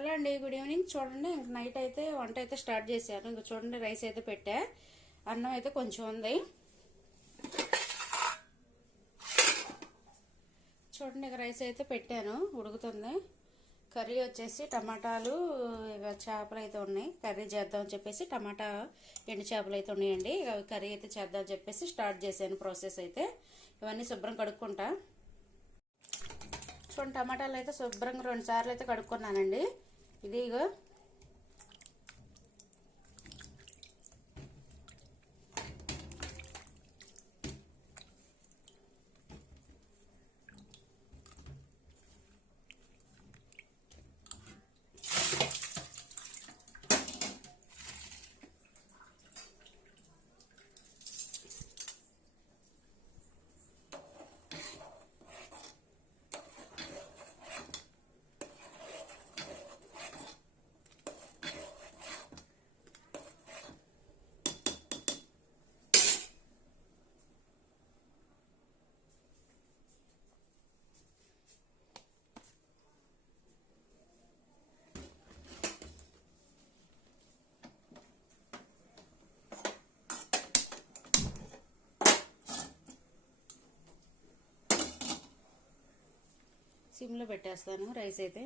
Hello అండి good evening. చూడండి ఇంకా నైట్ అయితే వంట అయితే స్టార్ట్ చేశాను. ఇంక చూడండి రైస్ అయితే పెట్టా. అన్నం అయితే కొంచెం ఉంది. చూడండి ఇక రైస్ అయితే పెట్టాను. ఉడుకుతుంది. కర్రీ వచ్చేసి టమాటాలు ఇక చేపలు అయితే ఉన్నాయి. కర్రీ చేద్దామని చెప్పేసి టమాటా ఎండు చేపలు అయితే ఉన్నాయండి. ఇక కర్రీ అయితే చేద్దామని చెప్పేసి స్టార్ట్ చేశాను ప్రాసెస్ అయితే. ఇవన్నీ శుభ్రం కడుక్కుంటా. చూడండి టమాటాలు అయితే శుభ్రంగా రెండు సార్లు అయితే కడుక్కున్నానండి. ఇది సిమ్లో పెట్టేస్తాను రైస్ అయితే.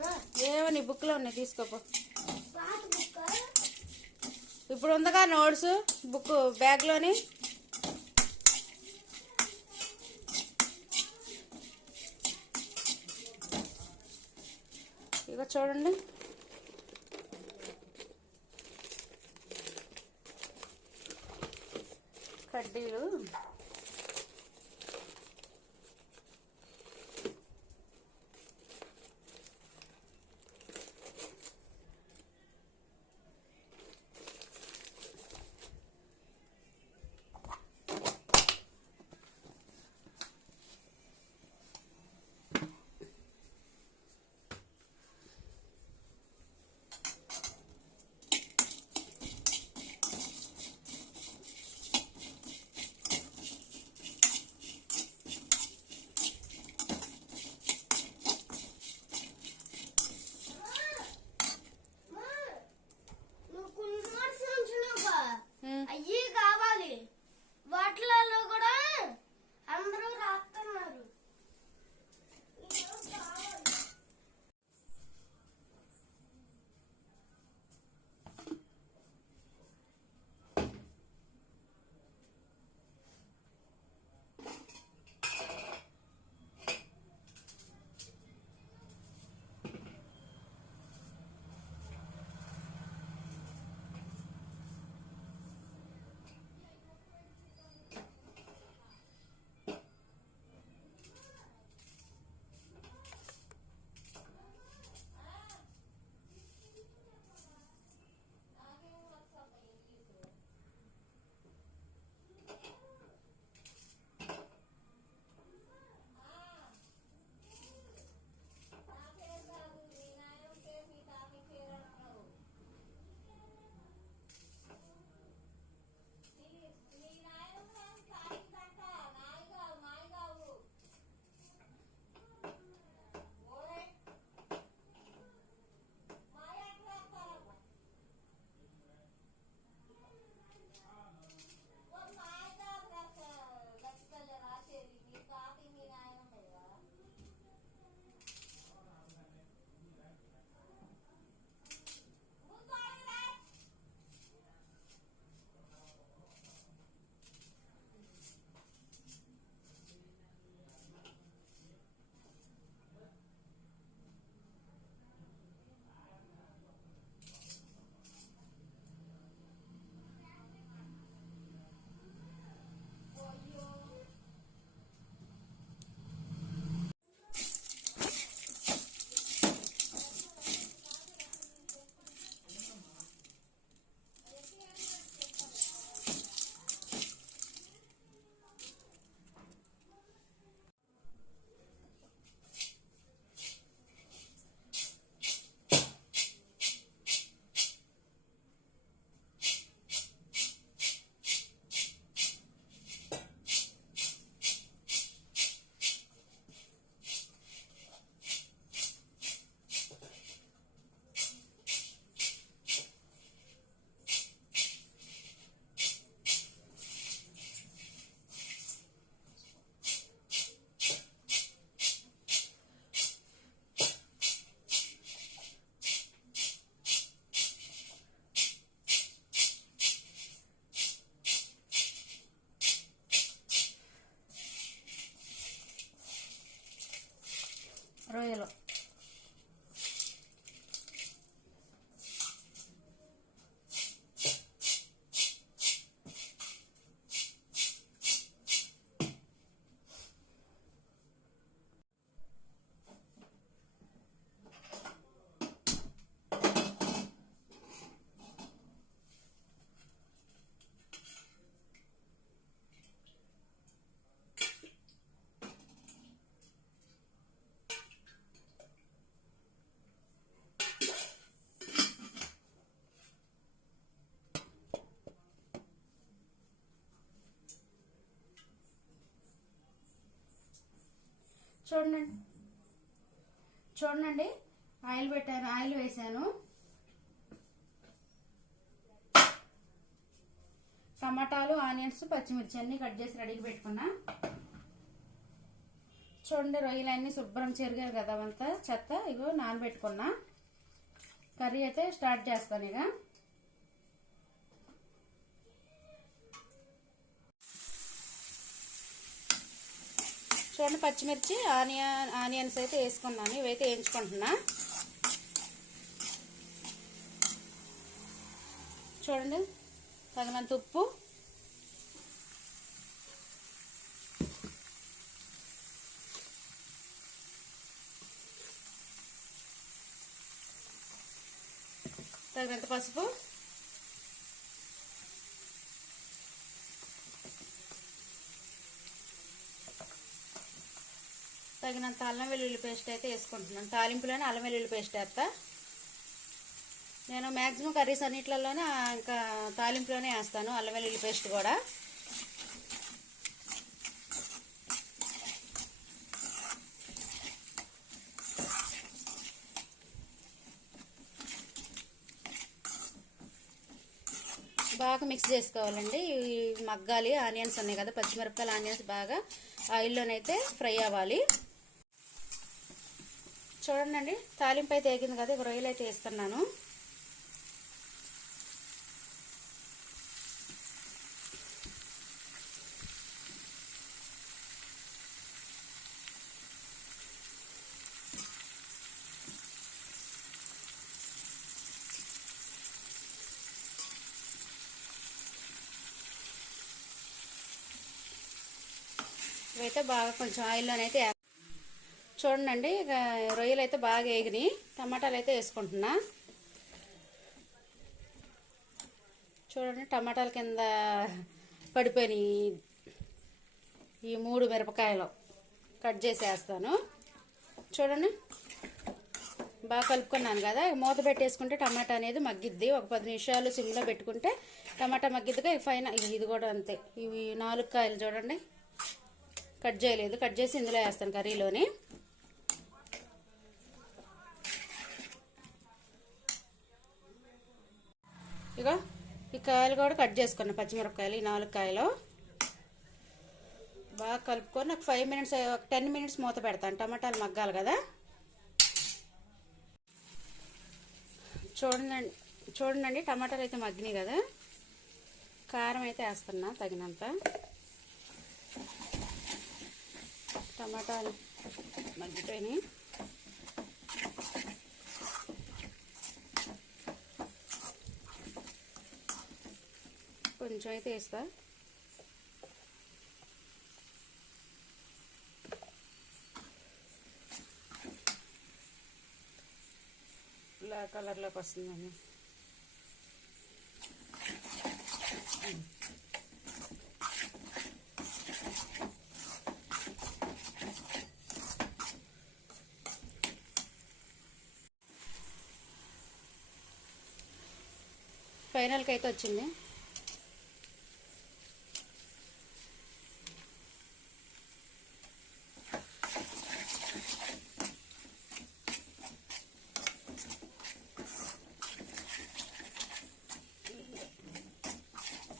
ఆ, ఏవో నీ బుక్లో ఉన్నాయి తీసుకోపో. ఇప్పుడు ఉందిగా నోట్స్ బుక్ బ్యాగ్లోని ఇక చూడండి. cabelo. చూడండి. చూడండి. ఆయిల్ పెట్టాను ఆయిల్ వేసాను. టమాటాలు ఆనియన్స్ పచ్చిమిర్చి అన్ని కట్ చేసి రెడీగా పెట్టుకున్నా. చూడండి రొయ్యలన్నీ శుభ్రం చెరిగారు కదా అంతా చెత్త. ఇగో నానబెట్టుకున్నా. కర్రీ అయితే స్టార్ట్ చేస్తాను ఇక. చూడండి పచ్చిమిర్చి ఆనియన్ ఆనియన్స్ అయితే వేసుకున్నాను. ఇవైతే వేయించుకుంటున్నా. చూడండి తగినంత ఉప్పు. తగినంత పసుపు. తగినంత అల్లం వెల్లుల్లి పేస్ట్ అయితే వేసుకుంటున్నాను. తాలింపులోనే అల్లం వెల్లుల్లి పేస్ట్ వేస్తా. నేను మ్యాక్సిమం కర్రీస్ అన్నిట్లలోనే ఇంకా తాలింపులోనే వేస్తాను అల్లం వెల్లుల్లి పేస్ట్ కూడా. బాగా మిక్స్ చేసుకోవాలండి. ఇవి మగ్గాలి ఆనియన్స్ ఉన్నాయి కదా పచ్చిమిరపకాయలు ఆనియన్స్ బాగా ఆయిల్లోనైతే ఫ్రై అవ్వాలి. చూడండి తాలింపు అయితే వేగింది కదా ఇక రొయ్యలు అయితే వేస్తున్నాను. ఇవైతే బాగా కొంచెం ఆయిల్లోనైతే చూడండి ఇక రొయ్యలు అయితే బాగా వేగినాయి టమాటాలు అయితే వేసుకుంటున్నా. చూడండి టమాటాల కింద పడిపోయినాయి ఈ మూడు మిరపకాయలు. కట్ చేసేస్తాను. చూడండి బాగా కలుపుకున్నాను కదా. మూత పెట్టేసుకుంటే టమాటా అనేది మగ్గిద్ది. ఒక పది నిమిషాలు సిమ్లో పెట్టుకుంటే టమాటా మగ్గిద్దిగా ఇక ఫైన ఇది కూడా అంతే. ఇవి నాలుగు కాయలు చూడండి. కట్ చేయలేదు. కట్ చేసి ఇందులో వేస్తాను కర్రీలోని ఇక ఈ కాయలు కూడా కట్ చేసుకున్నాను పచ్చిమిరపకాయలు ఈ నాలుగు కాయలు. బాగా కలుపుకొని ఒక ఫైవ్ మినిట్స్ ఒక టెన్ మినిట్స్ మూత పెడతాను. టమాటాలు మగ్గాలి కదా? చూడండి చూడండి టమాటాలు అయితే మగ్గినాయి కదా? కారం అయితే వేస్తున్నా తగినంత. టమాటాలు మగ్గిపోయినాయి. కొంచెం అయితే వేస్తా. బ్లాక్ కలర్లోకి వస్తుందండి. ఫైనల్కి అయితే వచ్చింది.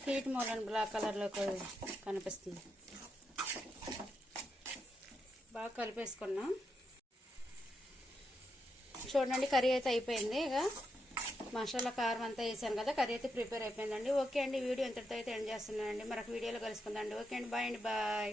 హీట్ మూలన బ్లాక్ కలర్లో కనిపిస్తుంది. బాగా కలిపేసుకున్నాం. చూడండి కర్రీ అయితే అయిపోయింది. ఇక మసాలా కారం అంతా వేసాను కదా కర్రీ అయితే ప్రిపేర్ అయిపోయిందండి. ఓకే అండి వీడియో ఇంతటితో అయితే ఎండ్ చేస్తున్నానండి. మరొక వీడియోలో కలుసుకుందండి ఓకే అండి బాయ్ అండి బాయ్.